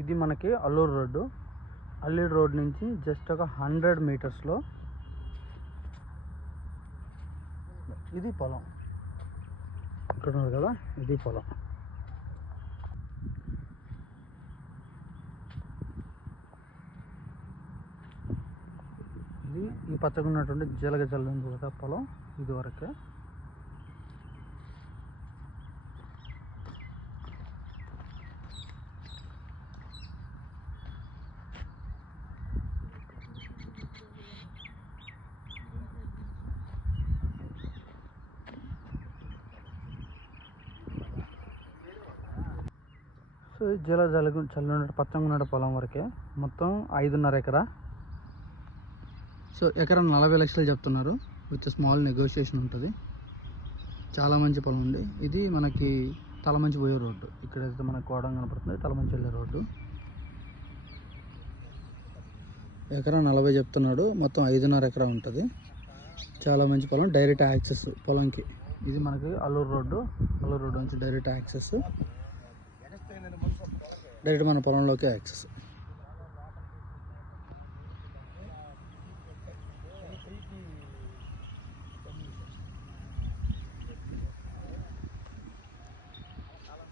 ఇది మనకి Alluri road. Alluri road నుంచి జస్ట్ ఒక 100 మీటర్స్లో ఇది పొలం. ఇక్కడ ఉంది కదా, ఇది పొలం. ఇది ఈ పచ్చగా ఉన్నటువంటి జీలగ జల్లుంది కదా పొలం, ఇది వరకే. సో జీల చల్లున్న పచ్చగా ఉన్న పొలం వరకే, మొత్తం 5.5 ఎకరా. సో ఎకరా 40 లక్షలు చెప్తున్నారు, విత్ స్మాల్ నెగోషియేషన్ ఉంటుంది. చాలా మంచి పొలం ఉంది. ఇది మనకి తలమంచి పోయే రోడ్డు. ఇక్కడైతే మనకు కోడం కనపడుతుంది, తలమంచి వెళ్ళే రోడ్డు. ఎకరా 40 చెప్తున్నాడు, మొత్తం 5.5 ఎకరా ఉంటుంది. చాలా మంచి పొలం, డైరెక్ట్ యాక్సెస్ పొలంకి. ఇది మనకి అల్లూరు రోడ్డు. అల్లూరు రోడ్డు నుంచి డైరెక్ట్ యాక్సెస్, డైరెక్ట్ మన పొలంలోకి యాక్సెస్.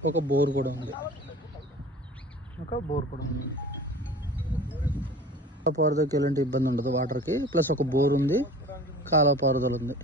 ఒక బోర్ కూడా ఉంది. పారుదలకి ఎలాంటి ఇబ్బంది ఉండదు వాటర్కి. ప్లస్ ఒక బోర్ ఉంది, కాలువ పారుదల ఉంది.